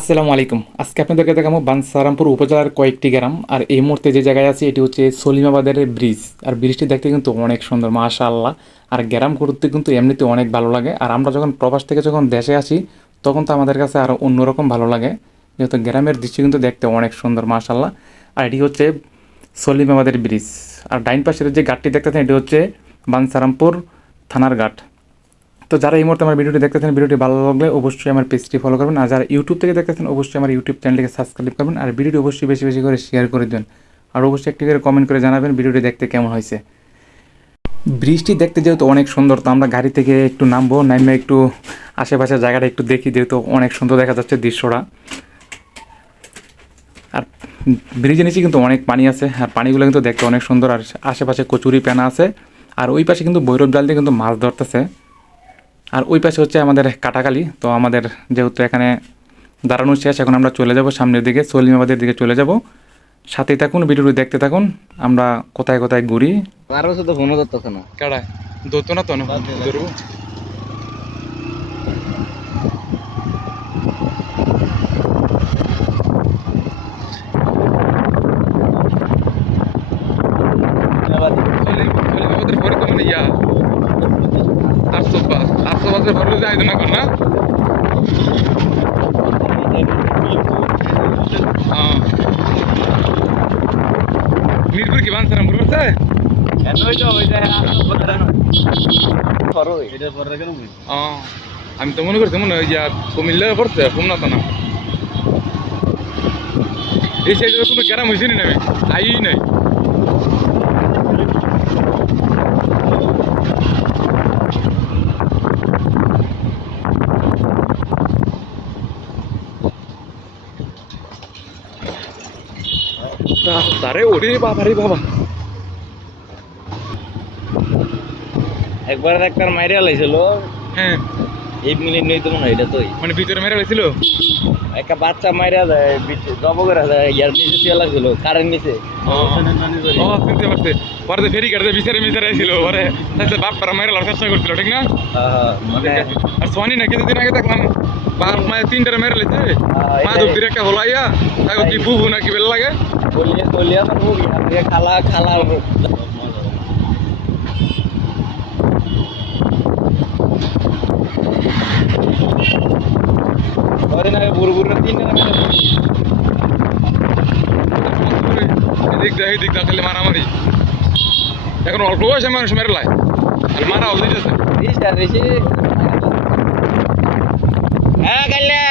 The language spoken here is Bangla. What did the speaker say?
আসসালামু আলাইকুম। আজকে আপনাদেরকে দেখাবো বানসারামপুর উপজেলার কয়েকটি গ্রাম। আর এই মুহূর্তে যে জায়গায় আছে, এটি হচ্ছে সলিমাবাদের ব্রিজ। আর ব্রিজটি দেখতে কিন্তু অনেক সুন্দর মাশা আল্লাহ আর গ্রাম করতে কিন্তু এমনিতে অনেক ভালো লাগে। আর আমরা যখন প্রবাস থেকে যখন দেশে আসি, তখন তো আমাদের কাছে আরও অন্যরকম ভালো লাগে। যেহেতু গ্রামের দৃশ্য কিন্তু দেখতে অনেক সুন্দর মাশাল্লাহ আর এটি হচ্ছে সলিমাবাদের ব্রিজ। আর ডাইন পাশের যে ঘাটটি দেখতেছেন, এটি হচ্ছে বানসারামপুর থানার ঘাট। তো যারা এই মুহূর্তে আমার ভিডিওটি দেখতেছেন, ভিডিওটি ভালো লাগলে অবশ্যই আমার পেজটি ফলো করবেন। আর যারা ইউটিউব থেকে দেখতেছেন, অবশ্যই আমার ইউটিউব চ্যানেলটিকে সাবস্ক্রাইব করবেন। আর ভিডিওটি অবশ্যই বেশি বেশি করে শেয়ার করে দেবেন। আর অবশ্যই একটি করে কমেন্ট করে জানাবেন ভিডিওটি দেখতে কেমন হয়েছে। বৃষ্টি দেখতে যেহেতু অনেক সুন্দর, তো আমরা গাড়ি থেকে একটু নামবো, নামে একটু আশেপাশের জায়গাটা একটু দেখি, যেহেতু অনেক সুন্দর দেখা যাচ্ছে দৃশ্যটা। আর ব্রিজের নিচে কিন্তু অনেক পানি আছে, আর পানিগুলো কিন্তু দেখতে অনেক সুন্দর। আর আশেপাশে কচুরি পেনা আছে। আর ওই পাশে কিন্তু বৈরব জাল দিয়ে কিন্তু মাছ ধরতেছে। আর ওই পাশে হচ্ছে আমাদের কাটাকালি তো আমাদের যেহেতু এখানে দাঁড়ানো শেষ এখন আমরা চলে যাব সামনের দিকে সলিমাবাদের দিকে চলে যাব। সাথে থাকুন ভিডিওটি দেখতে থাকুন আমরা কোথায় কোথায় ঘুরি। আর বছর তো ফোনও ধরতেছে না। কাটায় ধরতো না তো ধরবো সলিমাবাদের পরে তো মানে ইয়া আটশো বাস আটশো বাসের ভরলে যাই না? মিরপুর কি বানসারাম করছে? ও, আমি তো মনে করছি মনে হয় কুমিল্লা পড়ছে কুমনা তো না। এই সাইডে কোনো গ্যারাম হয়েছে না আমি আই নাই। রাস্তারে ওরে বাবা রে বাবা। একবার একটা মাইরে লাইছিল। হ্যাঁ। এই মিনিট নেই তো মনে হয় এটা তোই মানে ভিতরে মেরে গেছিল একটা বাচ্চা মাইরা যায় জব করে যায় ইয়ার নিচে লাগছিল কারেন্ট নিচে। ও চিনতে পারছে। পরে ফেরি কাটতে বিচারে বিচারে ছিল পরে বাপ পারা মেরে লড়ার চেষ্টা করছিল ঠিক না? মানে আর না কিছুদিন আগে দেখলাম বাপ মায়ের তিনটারে মেরে লেছে মা। দুধের একটা হলাইয়া তাকে কি বুবু না কি বেল লাগে? বলিয়া বলিয়া মানে খালা খালা কদিন আগে বুড়ো বুড়ো তিনটা এদিক দেখ। এদিক দেখ খালি মারামারি। এখন অল্প বয়সে মানুষ মেরে লাই আর মারা আর বেশি হ্যাঁ কাল্লা